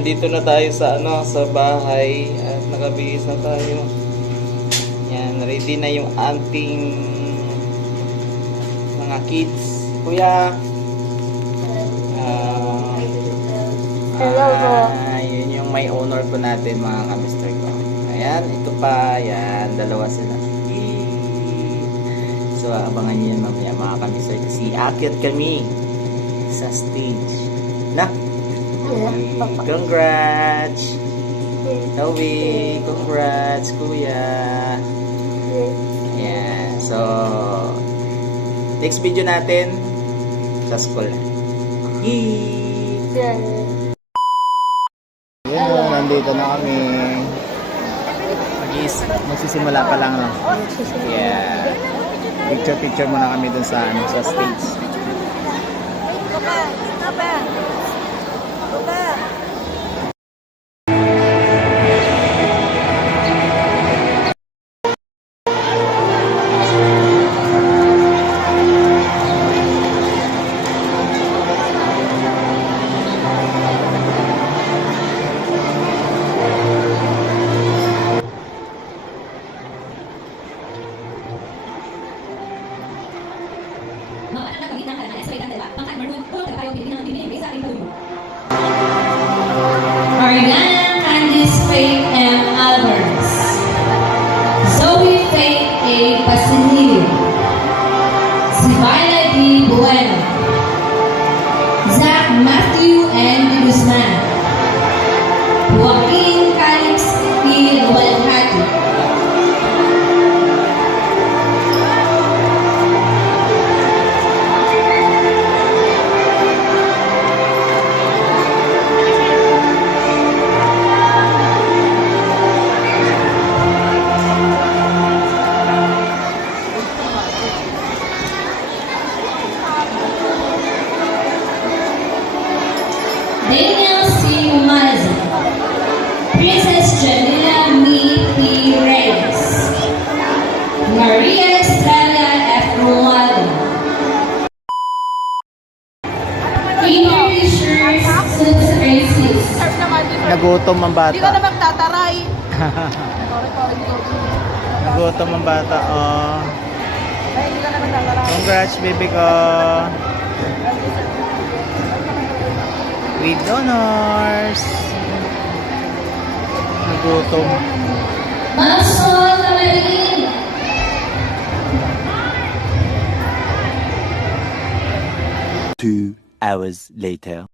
Nandito na tayo sa sa bahay at nakabihis na tayo. Yan, ready na yung ating mga kids. Kuya. Hello po. Yun yung may owner ko natin, mga kamister ko. Ayan, ito pa. Ayan, dalawa sila. So, abangan nyo yan mamaya, mga kamister. Kasi aakyat kami sa stage. Na? Congrats! Toby, congrats, kuya! Yeah, so next video natin sa school na. Yay! Yun, nandito na kami. Magsisimula pa lang, no? Yeah. Picture muna kami dun sa stage. Mariana Candice Faith M. Alvarez, Zoe Faith A. Pasanillo, Sibila D. Bueno, Zach Matthew N. De Guzman, Joaquin Calix E. Walhati, Daniel C. Umazi, Princess Janila Mi P. Reyes, Maria Estrella F. Romualdo, Amy Richards Subscriptions, Nagutom ang bata. Hindi ka na magtataray. Nagutom ang bata, oh. Ay, hindi ka na magtataray. Congrats, baby ko. With honors. Nagutom. Maxwell Camarine, 2 hours later.